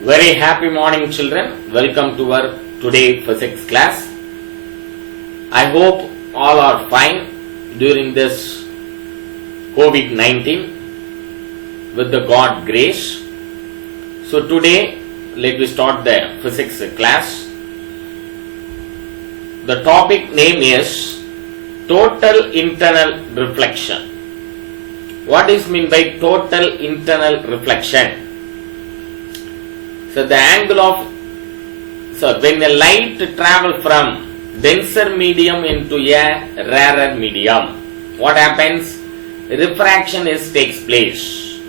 Very happy morning, children. Welcome to our today physics class. I hope all are fine during this COVID-19 with the God grace. So today, let me start the physics class. The topic name is total internal reflection. What is meant by total internal reflection? So the angle of, when a light travel from denser medium into a rarer medium, what happens? Refraction takes place.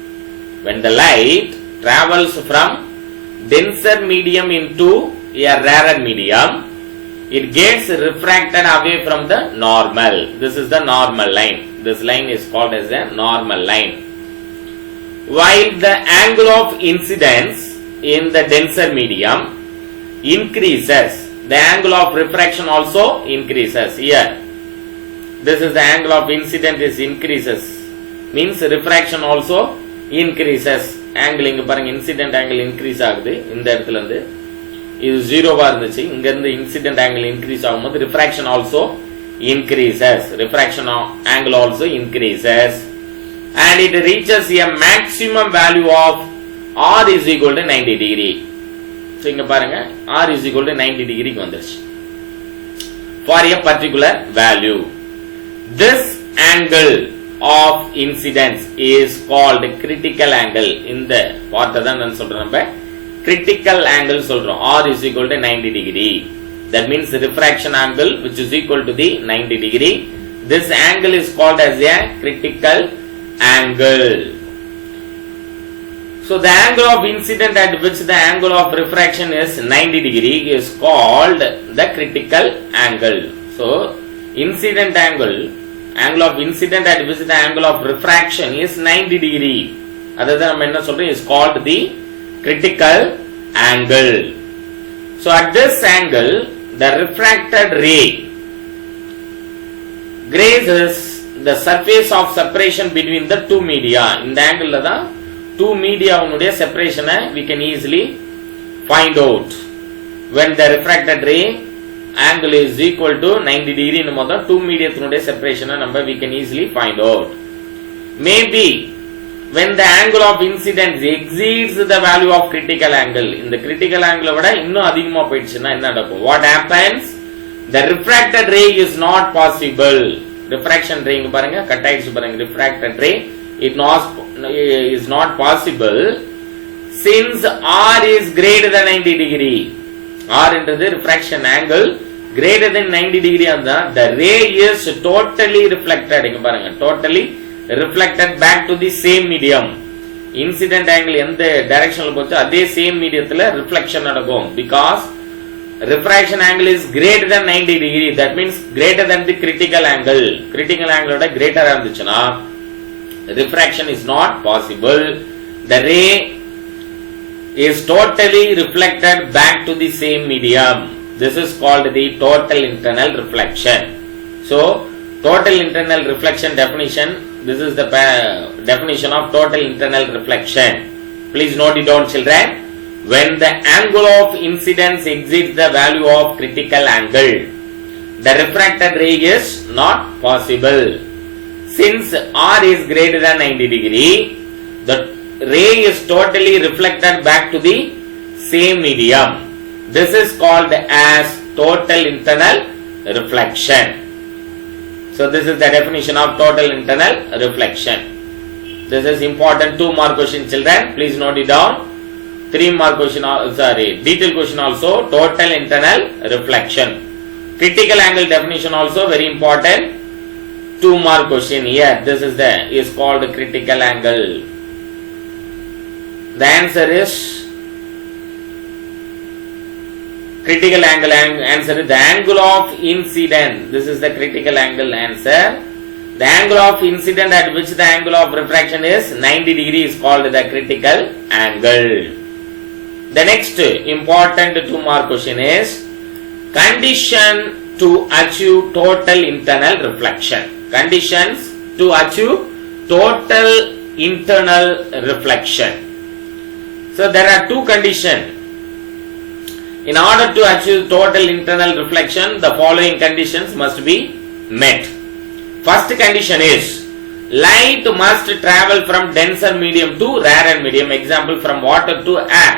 When the light travels from denser medium into a rarer medium, it gets refracted away from the normal. This is the normal line. This line is called as a normal line. While the angle of incidence in the denser medium increases, the angle of refraction also increases. Here, this is the angle of incident is increases, means refraction also increases. Angle inga paranga, incident angle increase ஆகுது. இந்த இடத்துல இருந்து இது 0வா இருந்துச்சு, இங்க இருந்து incident angle increase ஆகும்போது refraction also increases. Refraction angle also increases and it reaches a maximum value of R is equal to 90 degree. So இங்க பாருங்க, R is equal to 90 degree க்கு வந்துருச்சு for a particular value. This angle of incidence is called critical angle. இந்த வார்த்தை தான் நான் சொல்றேன், நம்ம critical angle சொல்றோம். R is equal to 90 degree. That means refraction angle which is equal to the 90 degree. This angle is called as a critical angle. So the angle of incident at which the angle of refraction is 90 degree is called the critical angle. So incident angle of incident at which the angle of refraction is 90 degree. Adha நம்ம என்ன சொல்றோம், is called the critical angle. So at this angle, the refracted ray grazes the surface of separation between the two media. In the angle la தான் two media unuடைய separation we can easily find out. When the refracted ray angle is equal to 90 degree னும்போது two media உனுடைய separation நம்ம we can easily find out. Maybe when the angle of incidence exceeds the value of critical angle, இந்த critical angle விட இன்னும் அதிகமா போயிடுச்சுன்னா என்ன நடக்கும்? What happens? The refracted ray is not possible. Refraction ray இங்க பாருங்க, கட் ஆயிடுச்சு பாருங்க. Refracted ray is not possible since R is greater than 90 degree. R என்றது refraction angle greater than 90 degree அந்த the ray is totally reflected. இங்க பாருங்க, totally reflected back to the same medium. Incident angle எந்த டைரக்ஷன்ல போச்சோ அதே same mediumல reflection நடக்கும். Because refraction angle is greater than 90 degree. That means greater than the critical angle. Critical angle ஓட greater இருந்துச்சுன்னா refraction is not possible. The ray is totally reflected back to the same medium. This is called the total internal reflection. So total internal reflection definition, this is the definition of total internal reflection. Please note it down, children. When the angle of incidence exceeds the value of critical angle, the refracted ray is not possible. Since R is greater than 90 degree, the ray is totally reflected back to the same medium. This is called as total internal reflection. So this is the definition of total internal reflection. This is important 2 mark question, children. Please note it down. 3 mark question, detailed question also, total internal reflection. Critical angle definition also very important. 2 mark question here. This is called critical angle. The answer is critical angle. Answer is the angle of incident. This is the critical angle answer. The angle of incident at which the angle of refraction is 90 degree is called the critical angle. The next important 2 mark question is condition to achieve total internal reflection. Conditions to achieve total internal reflection. So there are two conditions. In order to achieve total internal reflection, the following conditions must be met. First condition is light must travel from denser medium to rarer medium. Example, from water to air.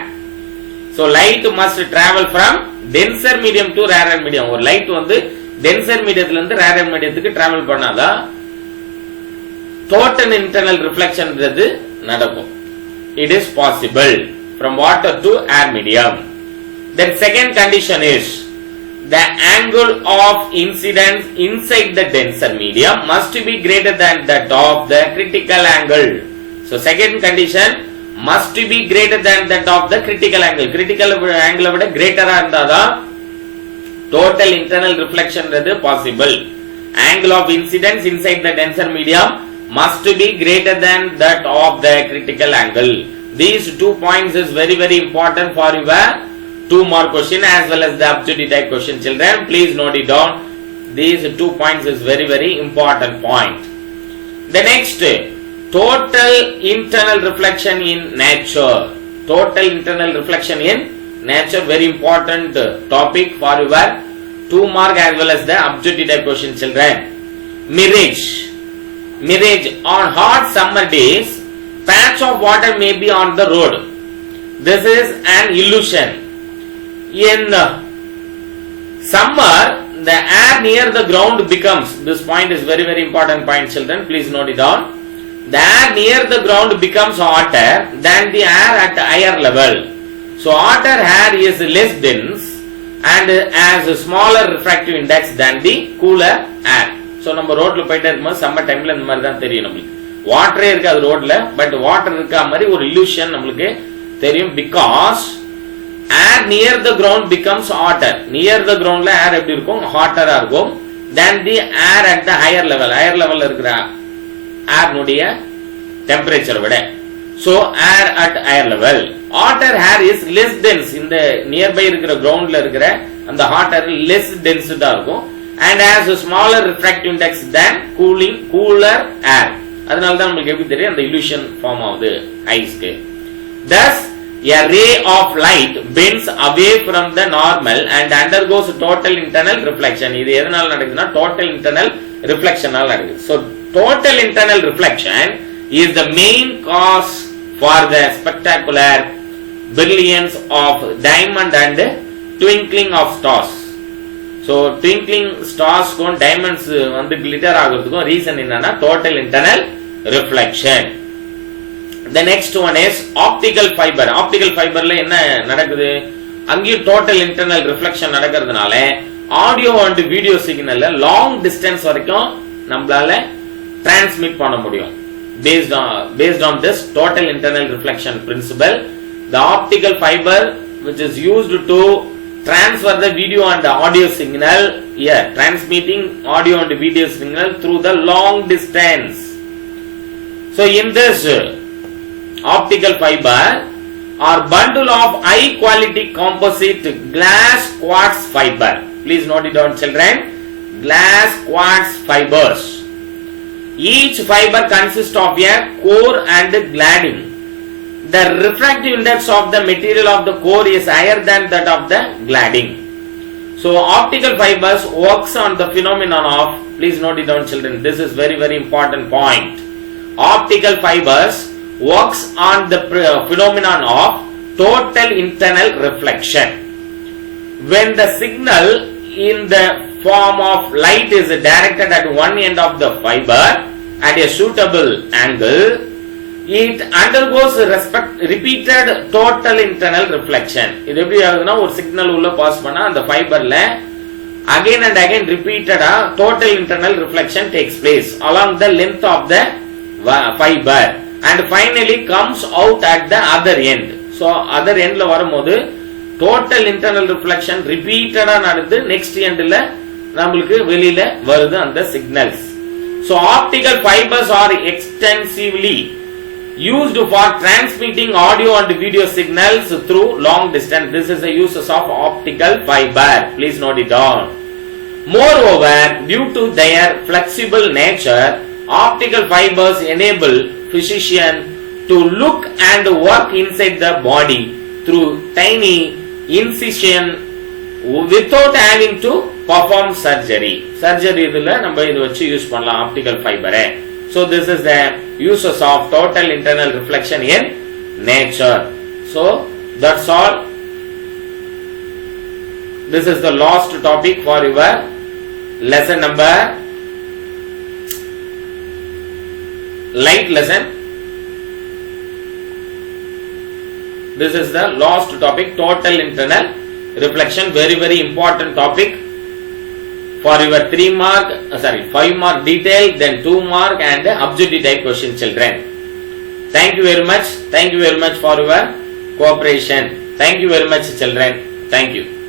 So light must travel from denser medium to rarer medium. Or light வந்து denser medium இருந்து rarer mediumக்கு travel பண்ணாதா total internal reflection நடக்கும். It is possible from water to air medium. Then second condition is the angle of incidence inside the denser medium must be greater than that of the critical angle. So second condition must be greater than that of the critical angle. Critical angle விட greater இருந்தாதா total internal reflection possible. Angle of incidence inside the denser medium must be greater than that of the critical angle. These 2 points is very important for your 2 mark question as well as the objective type question, children. Please note it down. These 2 points is very important point. The next, total internal reflection in nature. Total internal reflection in nature, very important topic for your 2 mark as well as the objective type question, children. Mirage. Mirage. On hot summer days, patch of water may be on the road. This is an illusion. In summer, the air near the ground becomes, this point is very important point, children, please note it down. The air near the ground becomes hotter than the air at higher level. So hotter air is less dense and has a smaller refractive index than the cooler air. So நம்ம ரோட்ல போயிட்டே இருக்கும்போது summer டைம்ல இந்த மாதிரி தான் தெரியும் நம்மளுக்கு. வாட்டரே இருக்காது ரோட்ல, பட் வாட்டர் இருக்கா மாதிரி ஒரு illusion நம்மளுக்கு தெரியும். Because air near the ground becomes hotter. Near the ground ல air எப்படி இருக்கும்? hotter ஆ இருக்கும் than the air at the higher level. Higher level இருக்கிற air நுடைய temperature விட. So air at higher level. Hotter air is less dense. இந்த nearby இருக்கிற groundல இருக்கிற அந்த hot air less dense தான் இருக்கும் and has a smaller refractive index than cooler air. அதனால தான் நமக்கு எப்படி தெரியும் அந்த illusion form ஆகுது ஐஸ்க்கு. Thus a ray of light bends away from the normal and undergoes total internal reflection. இது எதனால நடக்குதுன்னா total internal reflection நால நடக்குது. So total internal reflection is the main cause for the spectacular brilliance of diamond and twinkling of stars. So twinkling stars க்கும் diamonds வந்து glitter ஆகிறதுக்கும் reason என்னன்னா total internal reflection. The next one is optical fiber. Optical fiberல என்ன நடக்குது? அங்கேயும் total internal reflection நடக்கிறதுனால audio and video சிக்னல்ல long distance வரைக்கும் நம்மளால transmit பண்ண முடியும். Based on this total internal reflection principle, the optical fiber which is used to transfer the video and the audio signal, transmitting audio and video signal through the long distance. So in this optical fiber are bundle of high quality composite glass quartz fiber. Please note it down, children. Glass quartz fibers. Each fiber consists of a core and cladding. The refractive index of the material of the core is higher than that of the cladding. So optical fibers works on the phenomenon of, please note it down, children, this is very important point. Optical fibers works on the phenomenon of total internal reflection. When the signal in the form of light is directed at one end of the fiber at a suitable angle, it undergoes repeated total internal reflection. இது எப்படி ஆகுதுன்னா ஒரு signal உள்ள pass பண்ணா அந்த ஃபைபர்ல again and again repeated total internal reflection takes place along the length of the fiber and finally comes out at the other end. So other endல வரும்போது total internal reflection repeated நடந்து next endல நமக்கு வெளியில வருது அந்த signals. So optical fibers are extensively used for transmitting audio and video signals through long distance. This is the uses of optical fiber. Please note it down. Moreover, due to their flexible nature, optical fibers enable physicians to look and work inside the body through tiny incision without having to perform surgery. Surgery idhula namba idu vechi use pannalam optical fiber. So this is the uses of total internal reflection in nature. So that's all. This is the last topic for your lesson number light lesson. This is the last topic, total internal reflection. Very very important topic for your 5 mark detail, then 2 mark and objective type question, children. Thank you very much. Thank you very much for your cooperation. Thank you very much, children. Thank you.